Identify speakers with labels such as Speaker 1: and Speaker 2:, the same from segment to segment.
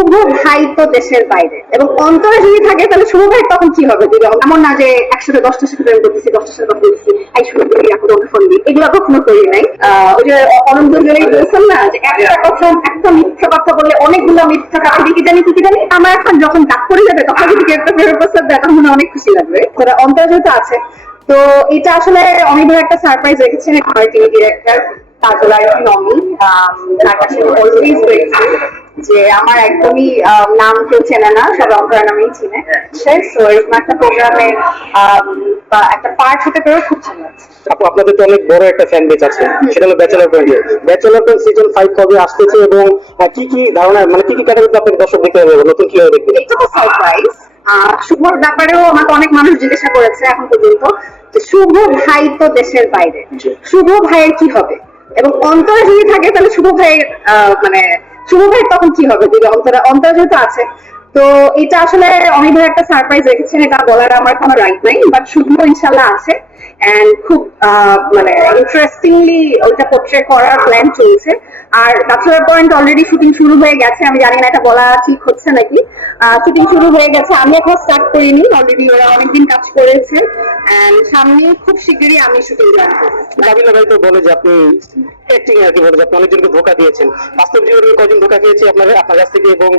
Speaker 1: শুভ ভাই তো দেশের বাইরে। এবং অন্তরে যদি থাকে তাহলে শুভ ভাই তখন কি হবে? যদি এমন না যে একসাথে দশটার সাথে প্রেম করতেছি দশটার সাথে কথা বলতেছি এই শুভ করি এখন ওকে ফোন দিই এগুলো কখনো করি নাই। ওই যে অনন্ত জলেই বলছেন না যে একটা কথা একটা মিথ্যা কথা বললে অনেকগুলো মিথ্যা কথা। কি জানি কি জানি আমার এখন যখন ডাক করে যাবে তখন যদি একটা প্রেমের প্রস্তাব দেয় তখন মনে অনেক খুশি লাগবে। তোরা অন্তরে যেহেতু আছে তো এটা আসলে অনেক বড় একটা সারপ্রাইজ রেখেছেন আমার টিভি ডিরেক্টর কাজল আর নমি তার কাছে অলওয়েজ রয়েছে যে আমার একদমই নাম কেউ চেনে না সব অন্তরা নামেই চিনে। সো এরকম একটা প্রোগ্রামের একটা পার্ট হতে পেরে খুব ভালো লাগছে
Speaker 2: আপু আপনাদের তো অনেক বড় একটা ফ্যান বেচ আছে। সেটা হলো bachelor point bachelor point season five কবে আসতেছে এবং কি কি ধারণা মানে কি কি ক্যাটাগরিতে আপনাকে দর্শক দেখতে হবে নতুন কীভাবে দেখবে
Speaker 1: এটা তো সারপ্রাইজ শুভর ব্যাপারেও আমাকে অনেক মানুষ জিজ্ঞাসা করেছে এখন পর্যন্ত শুভ ভাই তো দেশের বাইরে। শুভ ভাইয়ের কি হবে? এবং অন্তরে যদি থাকে তাহলে শুভ ভাইয়ের আহ, মানে শুভ ভাই তখন কি হবে? যদি অন্তরা, অন্তরে যেহেতু আছে, তো এটা আসলে অনেক একটা সারপ্রাইজ রেখেছেন এটা বলার আমার কোনো রাইট নাই বাট শুভ ইনশাল্লাহ আছে। এন্ড খুব মানে ইন্টারেস্টিংলি ওইটা পোর্ট্রে করার প্ল্যান চলছে। আর ব্যাচেলার পয়েন্ট অলরেডি শুটিং শুরু হয়ে গেছে। আমি জানি না এটা বলা ঠিক হচ্ছে নাকি। শুটিং শুরু হয়ে গেছে। আমি এখন স্টার্ট করিনি। অলরেডি ওরা অনেকদিন কাজ করেছে। এন্ড সামনে খুব শিগগিরই আমি শুটিং জয়েন করব।
Speaker 2: কাবিলা ভাই তো বলে যে আপনি অ্যাক্টিং আর কি বলে যে আপনি অনেকজনকে ধোকা দিয়েছেন। বাস্তব জীবনে কয়জন ধোকা খেয়েছি আপনার আপনার কাছ থেকে এবং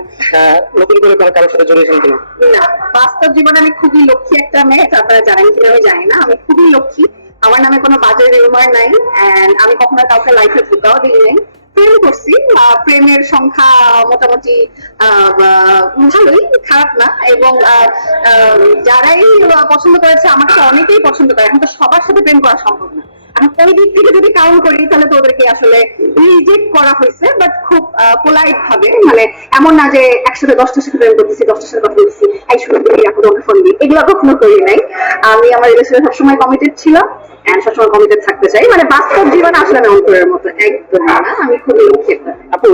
Speaker 2: নতুন করে কোনো কারোর সাথে জড়িয়েছেন কিনা?
Speaker 1: না বাস্তব জীবনে আমি খুবই লক্ষ্মী একটা মেয়ে। আপনারা জানেন কিনা আমি জানি না। আমি খুবই লক্ষ্মী আমার নামে কোনো বাজে রিউমার নাই এন্ড আমি কখনো কাউকে লাইফে ধোকাও দিই নাই। প্রেম করছি প্রেমের সংখ্যা মোটামুটি ভালোই, খারাপ না, এবং যারাই পছন্দ করেছে, আমাকে অনেকেই পছন্দ করে, এখন তো সবার সাথে প্রেম করা সম্ভব না। আমি ওই দিক থেকে যদি কাউন্ট করি, তাহলে তো ওদেরকে আসলে রিজেক্ট করা হয়েছে বাট খুব পোলাইট ভাবে মানে এমন না যে একসাথে দশটার সাথে প্রেম করতেছি, দশটার সাথে কথা বলতেছি, এই করি এখন ফোন দিই। এগুলো কখনো করি নাই। আমি আমার রিলেশনে সবসময় কমিটেড ছিলাম। সবসময় কমিটেড থাকতে চাই। মানে বাস্তব জীবনে আসলে আমি অন্তরের মতো। একদম না। আমি খুবই
Speaker 2: আপু